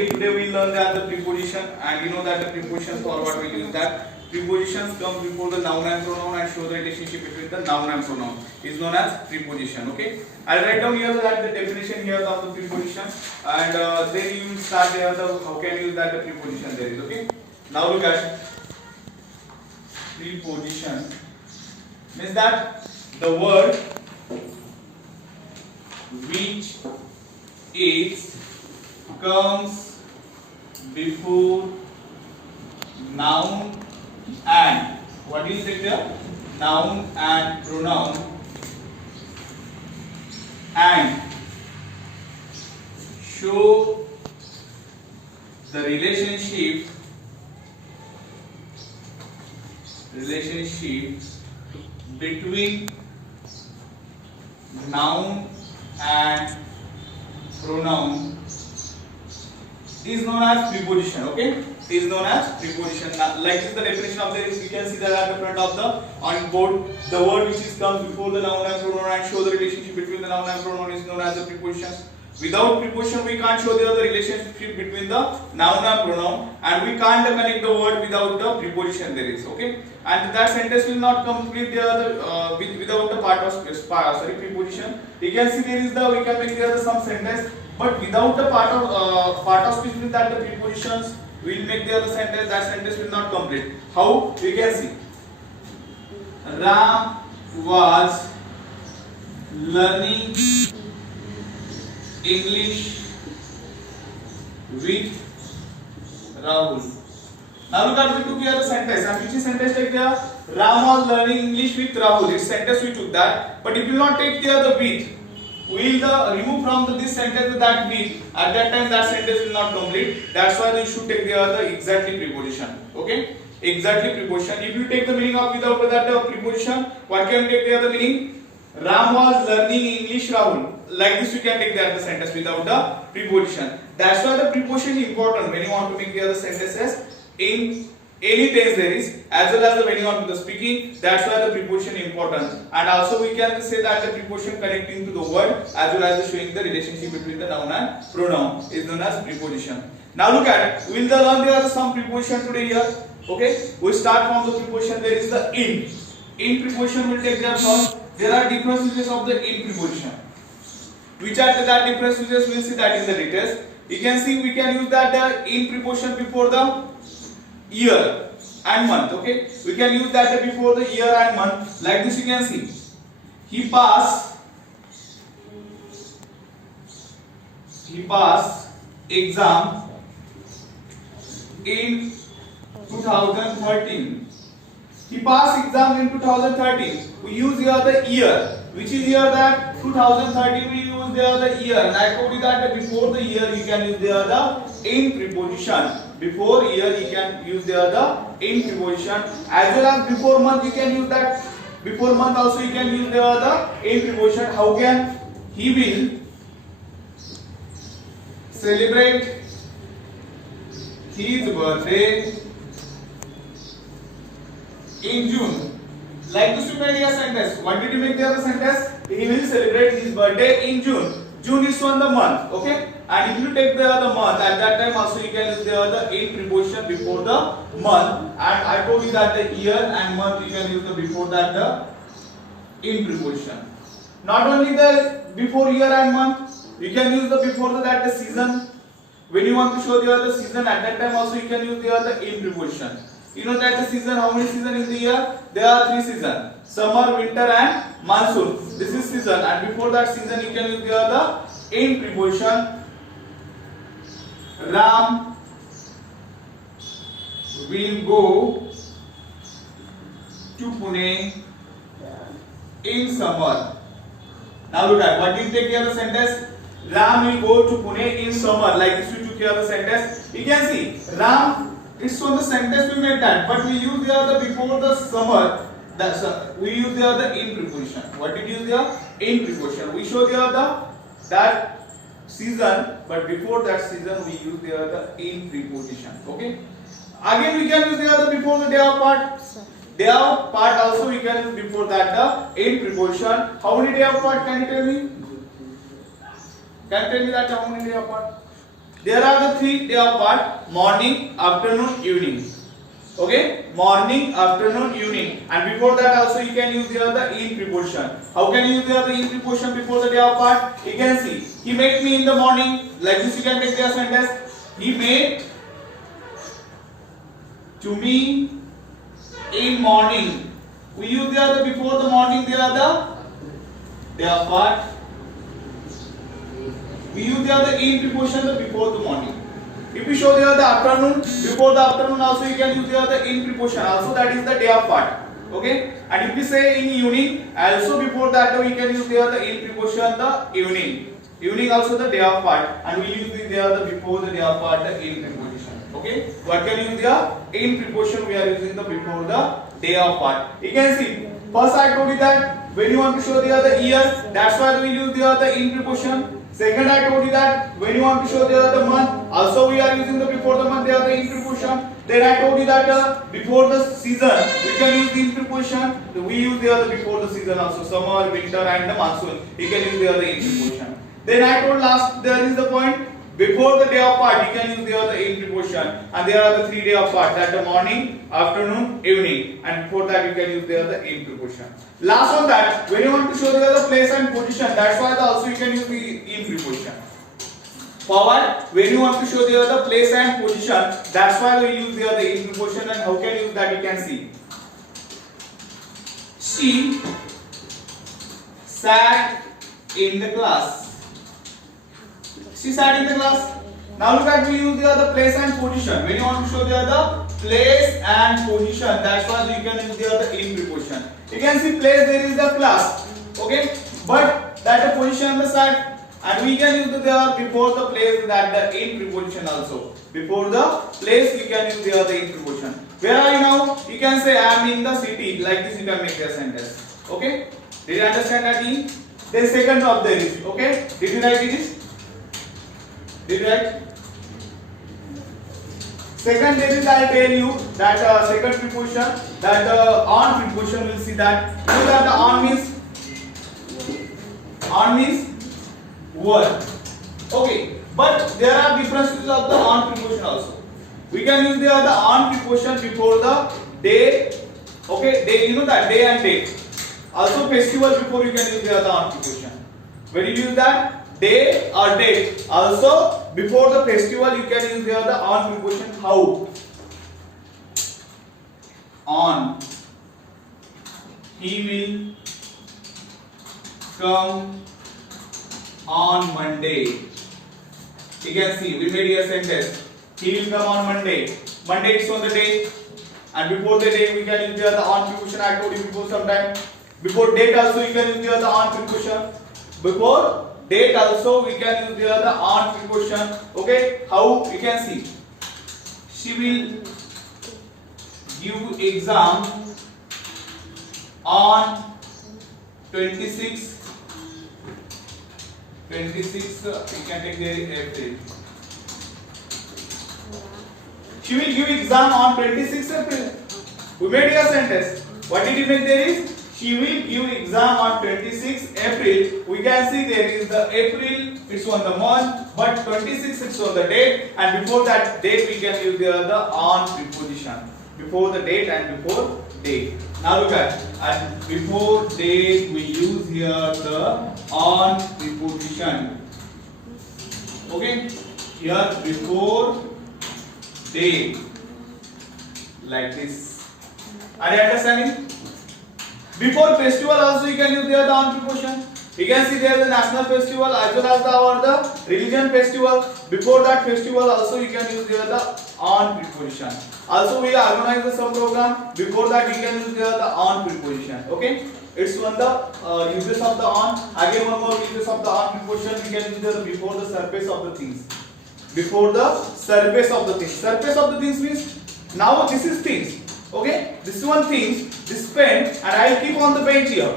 Okay, today we learn that the preposition, and you know that the preposition forward we use that. Prepositions come before the noun and pronoun and show the relationship between the noun and pronoun is known as preposition. Okay, I'll write down here that the definition here of the preposition, and then you start here the how can you use that the preposition there is. Okay, now look at preposition means that the word which is comes before noun and what is it there? Noun and pronoun and show the relationship between noun and pronoun is known as preposition. Okay, is known as preposition. Now, like this, the definition of this, you can see that at the front of the on board, the word which is comes before the noun and pronoun and show the relationship between the noun and pronoun is known as a preposition. Without preposition, we can't show the other relationship between the noun and pronoun, and we can't connect the word without the preposition there is. Okay, and that sentence will not complete the other without the part of preposition. You can see there is the we can make there some sentence, but without the part of speech means that the prepositions will make the other sentence. That sentence will not complete. How we can see? Ram was learning English with Rahul. Now look at we took here the sentence, and which is sentence take there? Ram was learning English with Rahul. This sentence we took that, but if you not take the other with, we will remove from this sentence that with. At that time that sentence will not complete. That's why you should take the other exactly preposition. Okay, exactly preposition. If you take the meaning of without that preposition, what can you take the other meaning? Ram was learning English Rahul. Like this, you can take the other sentence without the preposition. That's why the preposition is important when you want to make the other sentences in any tense there is, as well as when you want to the speaking. That's why the preposition is important. And also we can say that the preposition connecting to the word as well as showing the relationship between the noun and pronoun is known as preposition. Now look at it. We'll learn there are some preposition today here. Okay, we start from the preposition. There is the in. In preposition will take their first. There are different uses of the in preposition. Which are that different uses? We'll see that in the details. You can see we can use that the in preposition before the year and month. Okay, we can use that before the year and month. Like this, you can see he passed exam in 2013. He passed exam in 2013. We use here the year. Which is here that 2013 we use there the year. And I told you that before the year you can use there the in preposition. Before year you can use there the in preposition. As well as before month you can use that. Before month also you can use there the in preposition. How can? He will celebrate his birthday in June. Like this, you made a sentence. What did you make the other sentence? He will celebrate his birthday in June. June is on the month. Okay, and if you take the other month, at that time also you can use the other in preposition before the month. And I told you that the year and month you can use the before that the in preposition. Not only the before year and month, you can use the before that the season. When you want to show the other season, at that time also you can use the other in preposition. You know that the season, how many seasons in the year? There are 3 seasons: summer, winter and monsoon. This is season, and before that season you can use the other in preposition. Ram will go to Pune in summer. Now look at what did you take here the sentence? Ram will go to Pune in summer. Like this we took here the sentence. You can see Ram. It's on the sentence we made that, but we use the other before the summer. That's we use the other in preposition. What did you use there? In preposition. We show the other that season, but before that season we use the other in preposition. Okay. Again we can use the other before the day of part. Day of part also we can use before that the in preposition. How many day of part can you tell me? Can you tell me that how many day of part? There are the 3 day of part: morning, afternoon, evening. Okay, morning, afternoon, evening, and before that also you can use here the in preposition. How can you use here the in preposition before the day of part? You can see, he met me in the morning. Like this you can take the sentence. He met to me in morning. We use here the before the morning. There are the day of part. We use here the in preposition the before the morning. If we show here the afternoon, before the afternoon also you can use here the in preposition. Also that is the day of part. Okay. And if we say in evening, also before that we can use here the in preposition the evening. Evening also the day of part, and we use here the before the day of part the in preposition. Okay. What can you use here? In preposition we are using the before the day of part. You can see. First I told you that when you want to show here the year, that's why we use here the in preposition. Second, I told you that when you want to show the month, also we are using the before the month, they are the in preposition. Then I told you that before the season, we can use the in preposition. We use the before the season also, summer, winter, and the monsoon. You can use the in preposition. Then I told last, there is the point, before the day of part, you can use the in preposition. And there are the 3 day of part, that the morning, afternoon, evening. And before that, you can use the in preposition. Last on that, when you want to show the place and position, that's why also you can use the in preposition. Forward, when you want to show the place and position, that's why we use the in preposition. And how can you use that? You can see. She sat in the class. She sat in the class. Now look at, we use the place and position. When you want to show the place and position, that's why you can use the in preposition. You can see place, there is the class. Okay, but that the position on the side, and we can use the before the place, that the in preposition also. Before the place, we can use the in preposition. Where are you now? You can say I am in the city. Like this, you can make the sentence. Okay, did you understand that? In then second of there is. Okay, did you write this? Did you write? Second, there is, I tell you that second preposition, that on preposition, will see that. You know that the on means word. Okay, but there are differences of the on preposition also. We can use the on preposition before the day. Okay, day, you know that day and date. Also festival before you can use the on preposition. When you use that day or date, also before the festival you can use the on preposition. How? On. He will come on Monday. You can see we made a sentence. He will come on Monday. Monday is on the day, and before the day we can use the on preposition. I told you before sometime. Before date also you can use the on preposition. Before date also we can use the on preposition. Okay, how? You can see. She will give exam on 26. You can take the April. She will give exam on 26 April. We made a sentence. What did you make there is? She will give exam on 26 April. We can see there is the April, it's on the month, but 26 it's on the date, and before that date we can use the on preposition. Before the date and before date. Now look at, and before date we use here the on preposition. Okay, here before date, like this. Are you understanding? Before festival also you can use the on preposition. You can see there is the national festival as well as the religion festival. Before that festival also you can use the on preposition. Also we organize some program. Before that you can use the on preposition. Okay, it's one the uses of the on. Again one more uses of the on preposition. We can use the before the surface of the things. Before the surface of the things. Surface of the things means now this is things. Okay, this is one thing, this pen, and I will keep on the bench here.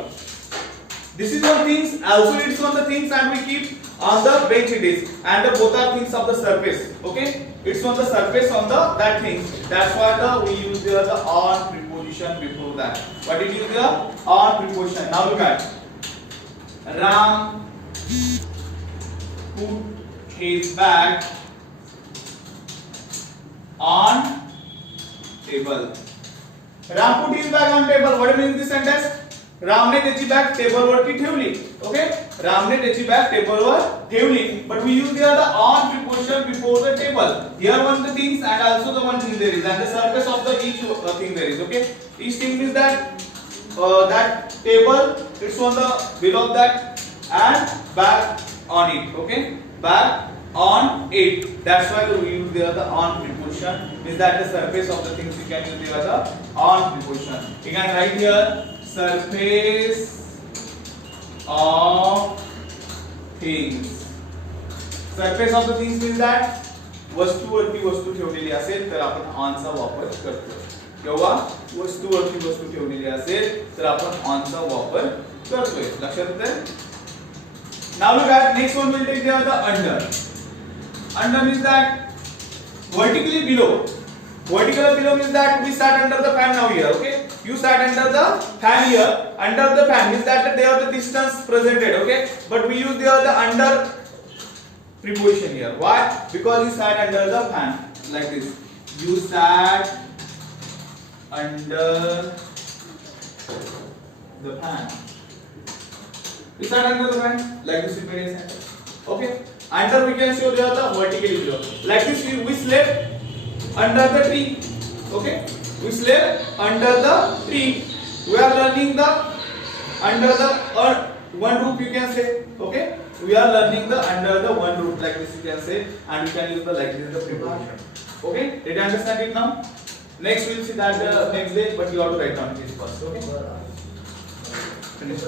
This is one thing, also it's on the things, and we keep on the bench it is, and both are things of the surface. Okay, it's on the surface on the that thing. That's why we use the on preposition before that. What did you use the on preposition? Now look at Ram put his bag on table. Ram put his bag on table. What means this sentence? रामने त्याची bag टेबलवरती ठेवली. Okay, रामने त्याची bag टेबलवर ठेवली. But we use here the on preposition before the table. Here one the things and also the one thing there is, and the surface of the each thing there is. Okay, each thing is that that table, it's on the below of that, and bag on it. Okay, bag on it. That's why we use there the on preposition. Is that the surface of the things? We can use there the on preposition. You can write here surface of things. Surface of the things means that वस्तूवरती वस्तू ठेवलेली असेल तर आपण on चा वापर करतो. किंवा वस्तूवरती वस्तू ठेवलेली असेल तर आपण on चा वापर करतोय. लक्षात येतंय? Now look at next one. We'll take the under. Under means that vertically below. Vertical below means that we sat under the fan now here. Okay, you sat under the fan here. Under the fan means that they are the distance presented. Okay, but we use there the under preposition here. Why? Because you sat under the fan like this. You sat under the fan. You sat under the fan like this. Very simple. Okay. Under we can show there the vertically below. Like this we slept under the tree. Okay, we slept under the tree. We are learning the under the one roof, you can say. Okay, we are learning the under the one roof like this, you can say, and you can use the like this the preposition. Okay, did you understand it now? Next we will see that the next day, but you have to write down this first. Okay, finish.